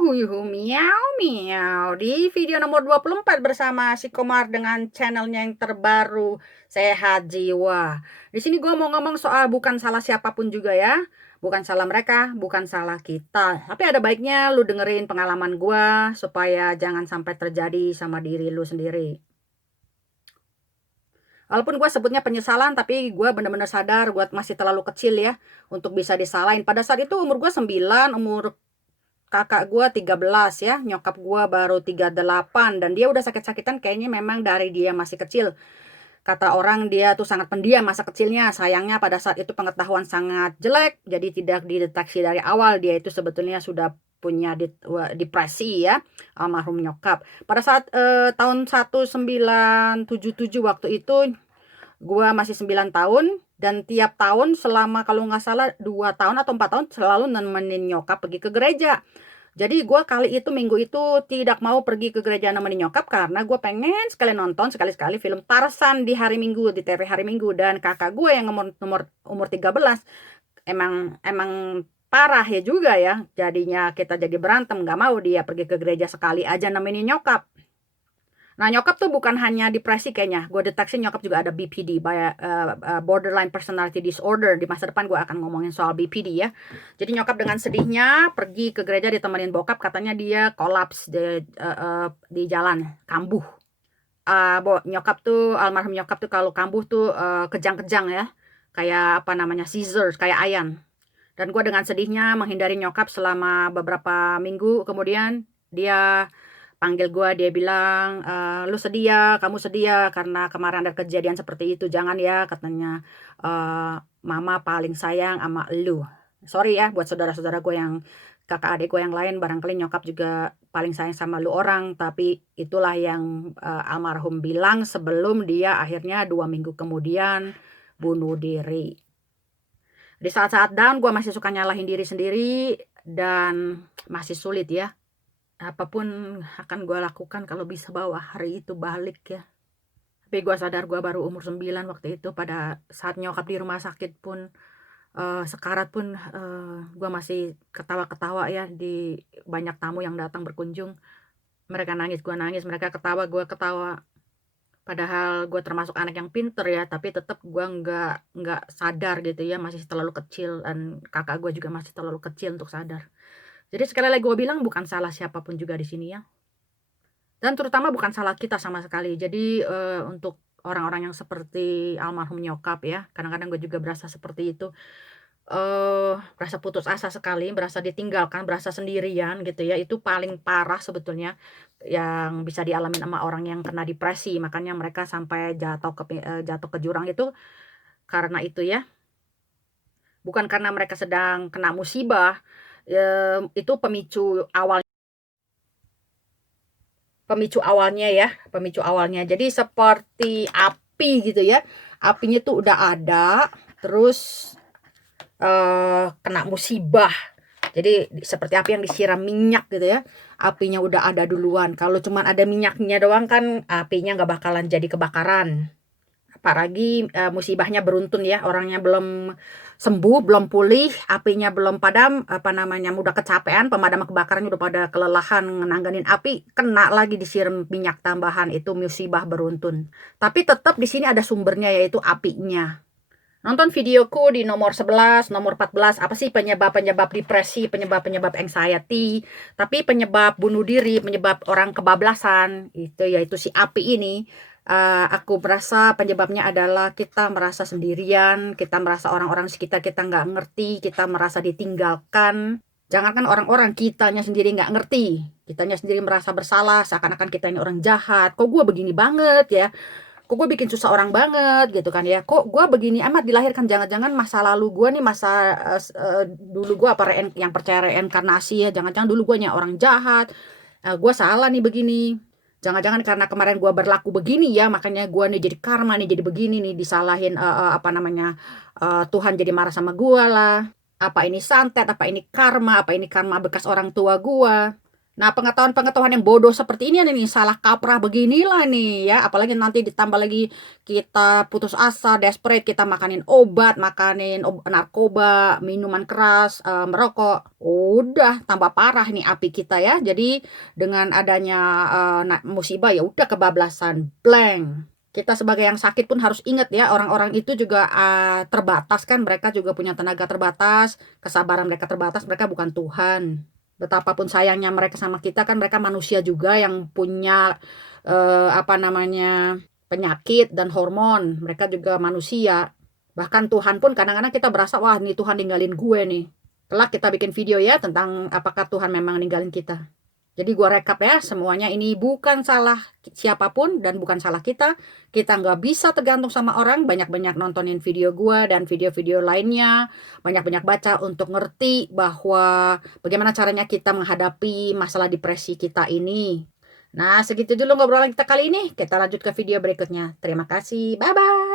Yuhu, miau miau. Di video nomor 24 bersama si Komar dengan channelnya yang terbaru, Sehat Jiwa. Di sini gue mau ngomong soal bukan salah siapapun juga ya. Bukan salah mereka, bukan salah kita. Tapi ada baiknya lu dengerin pengalaman gue supaya jangan sampai terjadi sama diri lu sendiri. Walaupun gue sebutnya penyesalan, tapi gue bener-bener sadar gue masih terlalu kecil ya untuk bisa disalahin. Pada saat itu umur gue 9, umur kakak gue 13 ya, nyokap gue baru 38, dan dia udah sakit-sakitan kayaknya memang dari dia masih kecil. Kata orang dia tuh sangat pendiam masa kecilnya. Sayangnya pada saat itu pengetahuan sangat jelek, jadi tidak dideteksi dari awal dia itu sebetulnya sudah punya depresi ya, almarhum nyokap. Pada saat tahun 1977 waktu itu gua masih 9 tahun, dan tiap tahun selama kalau nggak salah 2 tahun atau 4 tahun selalu nemenin nyokap pergi ke gereja. Jadi gue kali itu minggu itu tidak mau pergi ke gereja nemenin nyokap karena gue pengen sekali nonton sekali-sekali film Tarzan di hari Minggu, di TV hari Minggu. Dan kakak gue yang umur 13 emang emang parah ya juga ya. Jadinya kita jadi berantem, nggak mau dia pergi ke gereja sekali aja nemenin nyokap. Nah, nyokap tuh bukan hanya depresi kayaknya. Gue deteksi nyokap juga ada BPD, borderline personality disorder. Di masa depan gue akan ngomongin soal BPD ya. Jadi nyokap dengan sedihnya pergi ke gereja ditemenin bokap, katanya dia kolaps di jalan, kambuh. Nyokap tuh, almarhum nyokap tuh kalau kambuh tuh kejang-kejang ya. Kayak apa namanya, scissors, kayak ayan. Dan gue dengan sedihnya menghindari nyokap selama beberapa minggu. Kemudian dia panggil gue, dia bilang, lu sedih ya, kamu sedih ya karena kemarin ada kejadian seperti itu, jangan ya katanya. Mama paling sayang sama lu. Sorry ya buat saudara-saudara gue yang kakak adik gue yang lain, barangkali nyokap juga paling sayang sama lu orang, tapi itulah yang almarhum bilang sebelum dia akhirnya 2 minggu kemudian bunuh diri. Di saat-saat down gue masih suka nyalahin diri sendiri, dan masih sulit ya. Apapun akan gue lakukan kalau bisa bawa hari itu balik ya. Tapi gue sadar gue baru umur 9 waktu itu. Pada saat nyokap di rumah sakit pun, sekarat pun, gue masih ketawa-ketawa ya di banyak tamu yang datang berkunjung. Mereka nangis, gue nangis, mereka ketawa, gue ketawa. Padahal gue termasuk anak yang pinter ya, tapi tetap gue nggak sadar gitu ya, masih terlalu kecil, dan kakak gue juga masih terlalu kecil untuk sadar. Jadi sekali lagi gue bilang bukan salah siapapun juga di sini ya. Dan terutama bukan salah kita sama sekali. Jadi untuk orang-orang yang seperti almarhum nyokap ya, kadang-kadang gue juga berasa seperti itu. Berasa putus asa sekali, berasa ditinggalkan, berasa sendirian gitu ya. Itu paling parah sebetulnya yang bisa dialami sama orang yang kena depresi. Makanya mereka sampai jatuh ke jurang itu karena itu ya. Bukan karena mereka sedang kena musibah. Itu pemicu awalnya ya, pemicu awalnya. Jadi seperti api gitu ya. Apinya tuh udah ada, terus kena musibah. Jadi seperti api yang disiram minyak gitu ya. Apinya udah ada duluan. Kalau cuman ada minyaknya doang kan apinya nggak bakalan jadi kebakaran. Apalagi musibahnya beruntun ya, orangnya belum sembuh, belum pulih, apinya belum padam, apa namanya, udah kecapean, pemadam kebakarannya udah pada kelelahan nanganin api, kena lagi disiram minyak tambahan, itu musibah beruntun. Tapi tetap di sini ada sumbernya, yaitu apinya. Nonton videoku di nomor 11, nomor 14, apa sih penyebab-penyebab depresi, penyebab-penyebab anxiety, tapi penyebab bunuh diri, penyebab orang kebablasan, itu yaitu si api ini. Aku merasa penyebabnya adalah kita merasa sendirian, kita merasa orang-orang sekitar kita nggak ngerti, kita merasa ditinggalkan. Jangankan orang-orang, kitanya sendiri nggak ngerti, kitanya sendiri merasa bersalah, seakan-akan kita ini orang jahat. Kok gue begini banget ya? Kok gue bikin susah orang banget gitu kan ya, kok gue begini amat dilahirkan, jangan-jangan masa lalu gue nih, masa dulu gue apa yang percaya reinkarnasi ya, jangan-jangan dulu gue orang jahat, gue salah nih begini, jangan-jangan karena kemarin gue berlaku begini ya, makanya gue nih jadi karma nih, jadi begini nih, disalahin apa namanya, Tuhan jadi marah sama gue lah, apa ini santet, apa ini karma bekas orang tua gue. Nah, pengetahuan-pengetahuan yang bodoh seperti ini nih, salah kaprah beginilah nih ya, apalagi nanti ditambah lagi kita putus asa, desperate, kita makanin obat, makanin narkoba, minuman keras, merokok, udah tambah parah nih api kita ya. Jadi dengan adanya musibah ya udah kebablasan, blank. Kita sebagai yang sakit pun harus ingat ya, orang-orang itu juga terbatas kan, mereka juga punya tenaga terbatas, kesabaran mereka terbatas, mereka bukan Tuhan. Betapapun sayangnya mereka sama kita, kan mereka manusia juga yang punya apa namanya, penyakit dan hormon. Mereka juga manusia. Bahkan Tuhan pun kadang-kadang kita berasa, wah nih Tuhan ninggalin gue nih. Kelak kita bikin video ya tentang apakah Tuhan memang ninggalin kita. Jadi gua rekap ya, semuanya ini bukan salah siapapun dan bukan salah kita. Kita nggak bisa tergantung sama orang, banyak-banyak nontonin video gua dan video-video lainnya, banyak-banyak baca untuk ngerti bahwa bagaimana caranya kita menghadapi masalah depresi kita ini. Nah, segitu dulu ngobrolan kita kali ini. Kita lanjut ke video berikutnya. Terima kasih. Bye-bye.